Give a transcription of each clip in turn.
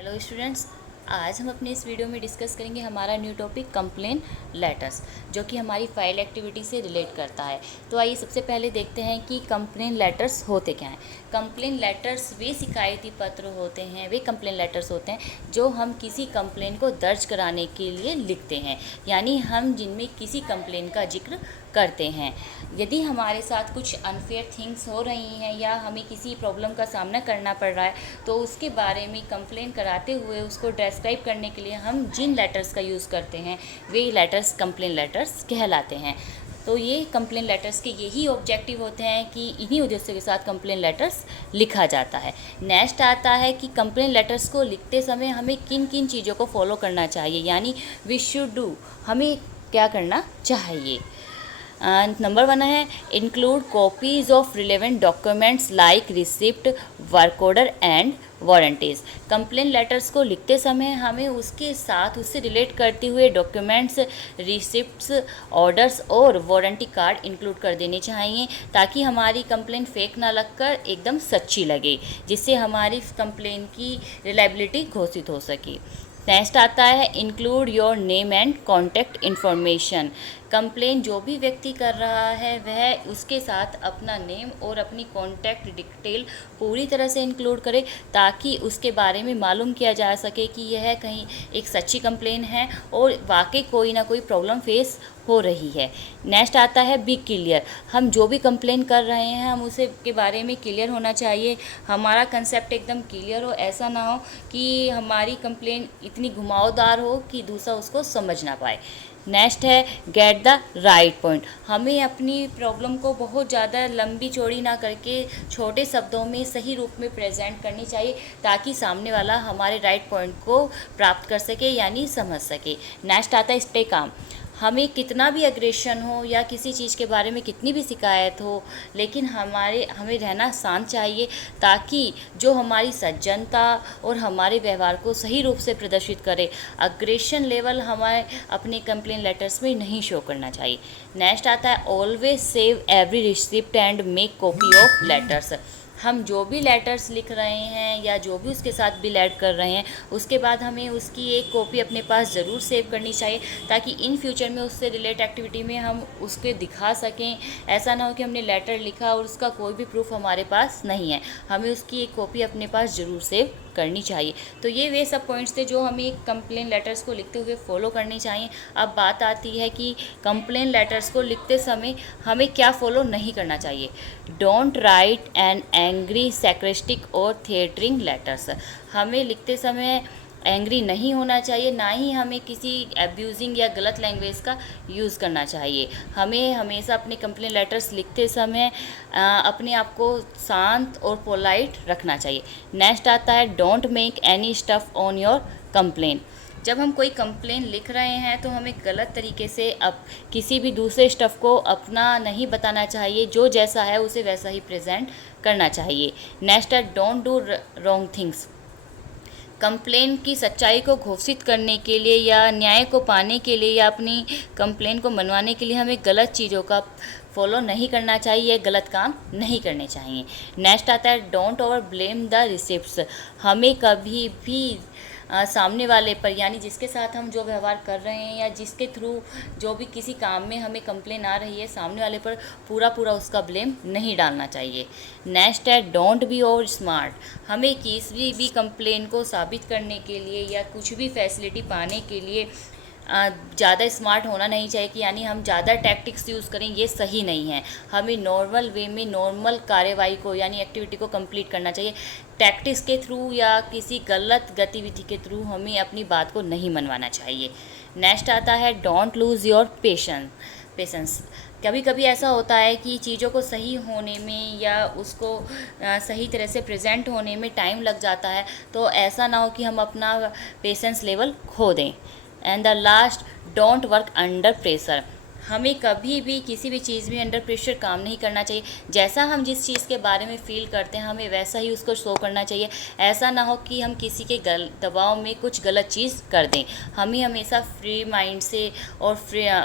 Hello students, आज हम अपने इस वीडियो में डिस्कस करेंगे हमारा न्यू टॉपिक कंप्लेन लेटर्स, जो कि हमारी फाइल एक्टिविटी से रिलेट करता है। तो आइए सबसे पहले देखते हैं कि कंप्लेन लेटर्स होते क्या हैं। कंप्लेन लेटर्स वे शिकायती पत्र होते हैं, वे कंप्लेन लेटर्स होते हैं जो हम किसी कंप्लेन को दर्ज कराने के लिए लिखते हैं, यानी हम जिनमें किसी कंप्लेन का जिक्र करते हैं। यदि हमारे साथ कुछ अनफेयर थिंग्स हो रही हैं या हमें किसी प्रॉब्लम का सामना करना पड़ रहा है, तो उसके बारे में कंप्लेन कराते हुए उसको डिस्क्राइब करने के लिए हम जिन लेटर्स का यूज़ करते हैं वे लेटर्स कंप्लेन लेटर्स कहलाते हैं। तो ये कंप्लेन लेटर्स के यही ऑब्जेक्टिव होते हैं कि इन्हीं उद्देश्यों के साथ कंप्लेन लेटर्स लिखा जाता है। नेक्स्ट आता है कि कंप्लेन लेटर्स को लिखते समय हमें किन किन चीज़ों को फॉलो करना चाहिए, यानी वी शुड डू, हमें क्या करना चाहिए। नंबर 1 है include copies of relevant documents like receipt, work order and warranties. Complain letters को लिखते समय हमें उसके साथ उससे रिलेट करते हुए डॉक्यूमेंट्स, रिसिप्ट्स, ऑर्डर्स और वारंटी कार्ड इंक्लूड कर देने चाहिए, ताकि हमारी कंप्लेन फेक ना लगकर एकदम सच्ची लगे, जिससे हमारी कंप्लेन की रिलायबिलिटी घोषित हो सके। नेक्स्ट आता है include your name and contact information. Complain जो भी व्यक्ति कर रहा है वह उसके साथ अपना नेम और अपनी कॉन्टैक्ट डिटेल पूरी तरह से इंक्लूड करे, ताकि उसके बारे में मालूम किया जा सके कि यह कहीं एक सच्ची कंप्लेन है और वाकई कोई ना कोई प्रॉब्लम फेस हो रही है। नेक्स्ट आता है बी क्लियर। हम जो भी कंप्लेन कर रहे हैं हम उसे के बारे में क्लियर होना चाहिए, हमारा कंसेप्ट एकदम क्लियर हो, ऐसा ना हो कि हमारी कंप्लेन इतनी घुमावदार हो कि दूसरा उसको समझ ना पाए। नेक्स्ट है गेट द राइट पॉइंट। हमें अपनी प्रॉब्लम को बहुत ज़्यादा लंबी चौड़ी ना करके छोटे शब्दों में सही रूप में प्रेजेंट करनी चाहिए, ताकि सामने वाला हमारे राइट पॉइंट को प्राप्त कर सके यानी समझ सके। नेक्स्ट आता है स्टे काम। हमें कितना भी अग्रेशन हो या किसी चीज़ के बारे में कितनी भी शिकायत हो, लेकिन हमें रहना शांत चाहिए, ताकि जो हमारी सज्जनता और हमारे व्यवहार को सही रूप से प्रदर्शित करे। अग्रेशन लेवल हमारे अपने कंप्लेन लेटर्स में नहीं शो करना चाहिए। नेक्स्ट आता है always save every receipt and make copy of letters. हम जो भी लेटर्स लिख रहे हैं या जो भी उसके साथ बिल ऐड कर रहे हैं, उसके बाद हमें उसकी एक कॉपी अपने पास ज़रूर सेव करनी चाहिए, ताकि इन फ्यूचर में उससे रिलेट एक्टिविटी में हम उसके दिखा सकें। ऐसा ना हो कि हमने लेटर लिखा और उसका कोई भी प्रूफ हमारे पास नहीं है, हमें उसकी एक कॉपी अपने पास ज़रूर सेव करनी चाहिए। तो ये वे सब पॉइंट्स थे जो हमें कंप्लेन लेटर्स को लिखते हुए फॉलो करनी चाहिए। अब बात आती है कि कंप्लेन लेटर्स को लिखते समय हमें क्या फॉलो नहीं करना चाहिए। डोंट राइट एन एंग्री, सैक्रिस्टिक और थिएटरिंग लेटर्स। हमें लिखते समय एंग्री नहीं होना चाहिए, ना ही हमें किसी एब्यूजिंग या गलत लैंग्वेज का यूज़ करना चाहिए। हमें हमेशा अपने कंप्लेन लेटर्स लिखते समय अपने आप को शांत और पोलाइट रखना चाहिए। नेक्स्ट आता है don't make any stuff on your complain. जब हम कोई कंप्लेन लिख रहे हैं तो हमें गलत तरीके से अब किसी भी दूसरे स्टफ़ को अपना नहीं बताना चाहिए, जो जैसा है उसे वैसा ही प्रेजेंट करना चाहिए। नेक्स्ट है don't do wrong things. Complain की सच्चाई को घोषित करने के लिए या न्याय को पाने के लिए या अपनी कंप्लेन को मनवाने के लिए हमें गलत चीज़ों का फॉलो नहीं करना चाहिए, गलत काम नहीं करने चाहिए। नेक्स्ट आता है don't over blame the receipts. हमें कभी भी सामने वाले पर, यानी जिसके साथ हम जो व्यवहार कर रहे हैं या जिसके थ्रू जो भी किसी काम में हमें कंप्लेन आ रही है, सामने वाले पर पूरा उसका ब्लेम नहीं डालना चाहिए। नेक्स्ट है डोंट बी ओवर स्मार्ट। हमें किसी भी कंप्लेन को साबित करने के लिए या कुछ भी फैसिलिटी पाने के लिए ज़्यादा स्मार्ट होना नहीं चाहिए, कि यानी हम ज़्यादा टैक्टिक्स यूज़ करें, ये सही नहीं है। हमें नॉर्मल वे में नॉर्मल कार्यवाही को यानी एक्टिविटी को कंप्लीट करना चाहिए। टैक्टिक्स के थ्रू या किसी गलत गतिविधि के थ्रू हमें अपनी बात को नहीं मनवाना चाहिए। नेक्स्ट आता है डोंट लूज़ योर पेशेंस। कभी कभी ऐसा होता है कि चीज़ों को सही होने में या उसको सही तरह से प्रेजेंट होने में टाइम लग जाता है, तो ऐसा ना हो कि हम अपना पेशेंस लेवल खो दें। And the last don't work under pressure. हमें कभी भी किसी भी चीज़ में अंडर प्रेशर काम नहीं करना चाहिए। जैसा हम जिस चीज़ के बारे में फ़ील करते हैं हमें वैसा ही उसको शो करना चाहिए। ऐसा ना हो कि हम किसी के दबाव में कुछ गलत चीज़ कर दें। हमें हमेशा फ्री माइंड से और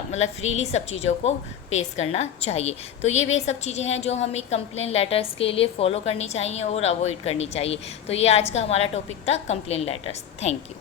मतलब फ्रीली सब चीज़ों को पेश करना चाहिए। तो ये वे सब चीज़ें हैं जो हमें कंप्लेन लेटर्स के लिए फॉलो करनी चाहिए और अवॉइड करनी चाहिए। तो ये आज का हमारा टॉपिक था कंप्लेन लेटर्स। Thank you.